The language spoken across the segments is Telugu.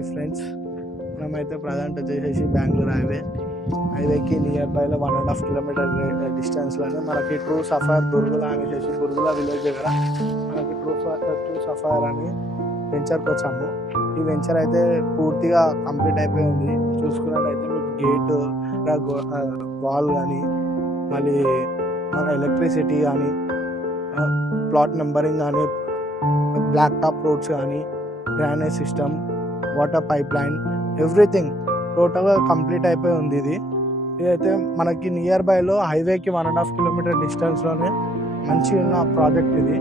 హాయ్ ఫ్రెండ్స్, మనమైతే ప్రజెంట్ వచ్చేసి బెంగళూరు హైవేకి నియర్ బైలో 1.5 కిలోమీటర్ డిస్టెన్స్లోనే మనకి ట్రూ సఫైర్ బుర్గుల అనేసి బుర్గుల విలేజ్ దగ్గర మనకి ట్రూ సఫైర్ అని వెంచర్కి వచ్చాము. ఈ వెంచర్ అయితే పూర్తిగా కంప్లీట్ అయిపోయి ఉంది. చూసుకున్నట్టయితే మీకు గేట్, వాల్ కానీ, మళ్ళీ మన ఎలక్ట్రిసిటీ కానీ, ప్లాట్ నెంబరింగ్ కానీ, బ్లాక్ టాప్ రోడ్స్ కానీ, drainage system, water pipe line, everything టోటల్గా కంప్లీట్ అయిపోయి ఉంది. ఇదైతే మనకి నియర్ బైలో హైవేకి 1.5 కిలోమీటర్ డిస్టెన్స్లోనే మంచి ఉన్న ప్రాజెక్ట్ ఇది.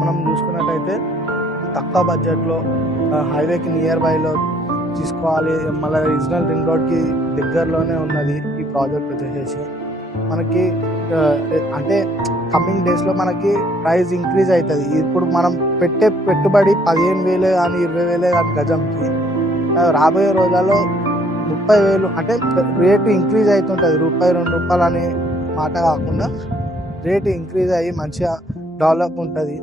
మనం చూసుకున్నట్టయితే తక్కువ బడ్జెట్లో హైవేకి నియర్ బైలో తీసుకోవాలి, మళ్ళీ రీజనల్ రింగ్ రోడ్కి దగ్గరలోనే ఉన్నది ఈ ప్రాజెక్ట్ వచ్చేసి. మనకి అంటే కమింగ్ డేస్లో మనకి ప్రైస్ ఇంక్రీజ్ అవుతుంది. ఇప్పుడు మనం పెట్టే పెట్టుబడి 15,000 కానీ 20,000 కానీ గజంకి, రాబోయే రోజుల్లో 30,000 అంటే రేటు ఇంక్రీజ్ అవుతుంటుంది. ₹2 అనే మాట కాకుండా రేటు ఇంక్రీజ్ అయ్యి మంచిగా డెవలప్ ఉంటుంది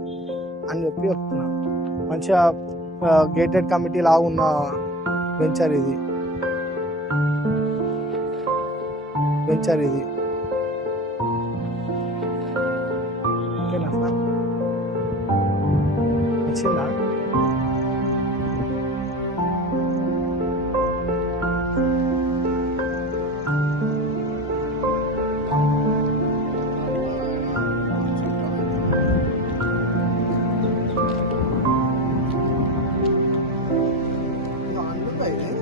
అని చెప్పి చెప్తున్నాను. మంచిగా గేటెడ్ కమిటీ లాగా ఉన్న వెంచర్ ఇది. ఓకేనా సార్? వచ్చిందా? అందులో ఇది